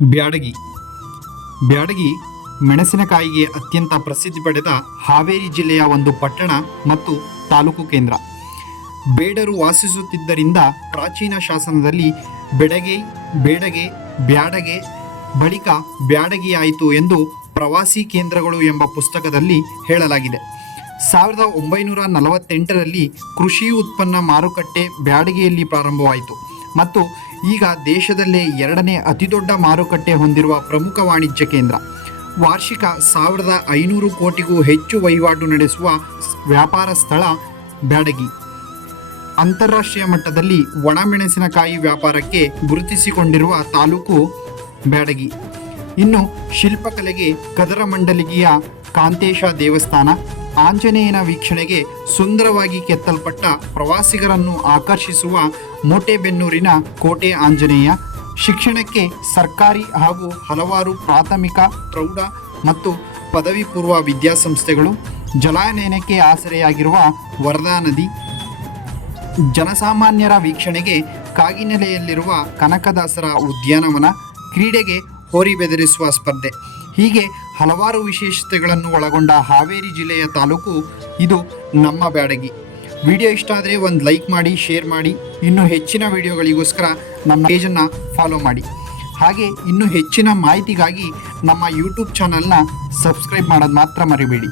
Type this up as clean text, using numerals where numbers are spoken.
ಬ್ಯಾಡಗಿ ಬ್ಯಾಡಗಿ ಮೆಣಸಿನಕಾಯಿಗೆ ಅತ್ಯಂತ ಪ್ರಸಿದ್ಧಿ ಪಡೆದ ಹಾವೇರಿ ಜಿಲ್ಲೆಯ ಒಂದು ಪಟ್ಟಣ ಮತ್ತು ತಾಲೂಕು ಕೇಂದ್ರ. ಬೇಡರು ವಾಸಿಸುತ್ತಿದ್ದರಿಂದ ಪ್ರಾಚೀನ ಶಾಸನದಲ್ಲಿ ಬೆಡಗೆ, ಬೇಡಗೆ, ಬ್ಯಾಡಗೆ ಬಳಿಕ ಬ್ಯಾಡಗಿಯಾಯಿತು ಎಂದು ಪ್ರವಾಸಿ ಕೇಂದ್ರಗಳು ಎಂಬ ಪುಸ್ತಕದಲ್ಲಿ ಹೇಳಲಾಗಿದೆ. 1948ರಲ್ಲಿ ಕೃಷಿ ಉತ್ಪನ್ನ ಮಾರುಕಟ್ಟೆ ಬ್ಯಾಡಗಿಯಲ್ಲಿ ಪ್ರಾರಂಭವಾಯಿತು ಮತ್ತು ಈಗ ದೇಶದಲ್ಲೇ 2ನೇ ಅತಿದೊಡ್ಡ ಮಾರುಕಟ್ಟೆ ಹೊಂದಿರುವ ಪ್ರಮುಖ ವಾಣಿಜ್ಯ ಕೇಂದ್ರ. ವಾರ್ಷಿಕ 1500 ಕೋಟಿಗೂ ಹೆಚ್ಚು ವಹಿವಾಟು ನಡೆಸುವ ವ್ಯಾಪಾರ ಸ್ಥಳ ಬ್ಯಾಡಗಿ. ಅಂತಾರಾಷ್ಟ್ರೀಯ ಮಟ್ಟದಲ್ಲಿ ಒಣಮೆಣಸಿನಕಾಯಿ ವ್ಯಾಪಾರಕ್ಕೆ ಗುರುತಿಸಿಕೊಂಡಿರುವ ತಾಲೂಕು ಬ್ಯಾಡಗಿ. ಇನ್ನು ಶಿಲ್ಪಕಲೆಗೆ ಕದರಮಂಡಲಿಗಿಯ ಕಾಂತೇಶ ದೇವಸ್ಥಾನ, ಆಂಜನೇಯನ ವೀಕ್ಷಣೆಗೆ ಸುಂದರವಾಗಿ ಕೆತ್ತಲ್ಪಟ್ಟ ಪ್ರವಾಸಿಗರನ್ನು ಆಕರ್ಷಿಸುವ ಮೋಟೆಬೆನ್ನೂರಿನ ಕೋಟೆ ಆಂಜನೇಯ, ಶಿಕ್ಷಣಕ್ಕೆ ಸರ್ಕಾರಿ ಹಾಗೂ ಹಲವಾರು ಪ್ರಾಥಮಿಕ, ಪ್ರೌಢ ಮತ್ತು ಪದವಿ ಪೂರ್ವ ವಿದ್ಯಾಸಂಸ್ಥೆಗಳು, ಜಲಾನಯನಕ್ಕೆ ಆಸರೆಯಾಗಿರುವ ವರದಾ ನದಿ, ಜನಸಾಮಾನ್ಯರ ವೀಕ್ಷಣೆಗೆ ಕಾಗಿನೆಲೆಯಲ್ಲಿರುವ ಕನಕದಾಸರ ಉದ್ಯಾನವನ, ಕ್ರೀಡೆಗೆ ಹೋರಿ ಬೆದರಿಸುವ ಸ್ಪರ್ಧೆ, ಹೀಗೆ ಹಲವಾರು ವಿಶೇಷತೆಗಳನ್ನು ಒಳಗೊಂಡ ಹಾವೇರಿ ಜಿಲ್ಲೆಯ ತಾಲೂಕು ಇದು ನಮ್ಮ ಬ್ಯಾಡಗಿ. ವಿಡಿಯೋ ಇಷ್ಟ ಆದರೆ ಒಂದು ಲೈಕ್ ಮಾಡಿ, ಶೇರ್ ಮಾಡಿ. ಇನ್ನೂ ಹೆಚ್ಚಿನ ವಿಡಿಯೋಗಳಿಗೋಸ್ಕರ ನಮ್ಮ ಪೇಜನ್ನು ಫಾಲೋ ಮಾಡಿ. ಹಾಗೆ ಇನ್ನೂ ಹೆಚ್ಚಿನ ಮಾಹಿತಿಗಾಗಿ ನಮ್ಮ ಯೂಟ್ಯೂಬ್ ಚಾನಲ್ನ ಸಬ್ಸ್ಕ್ರೈಬ್ ಮಾಡೋದು ಮಾತ್ರ ಮರಿಬೇಡಿ.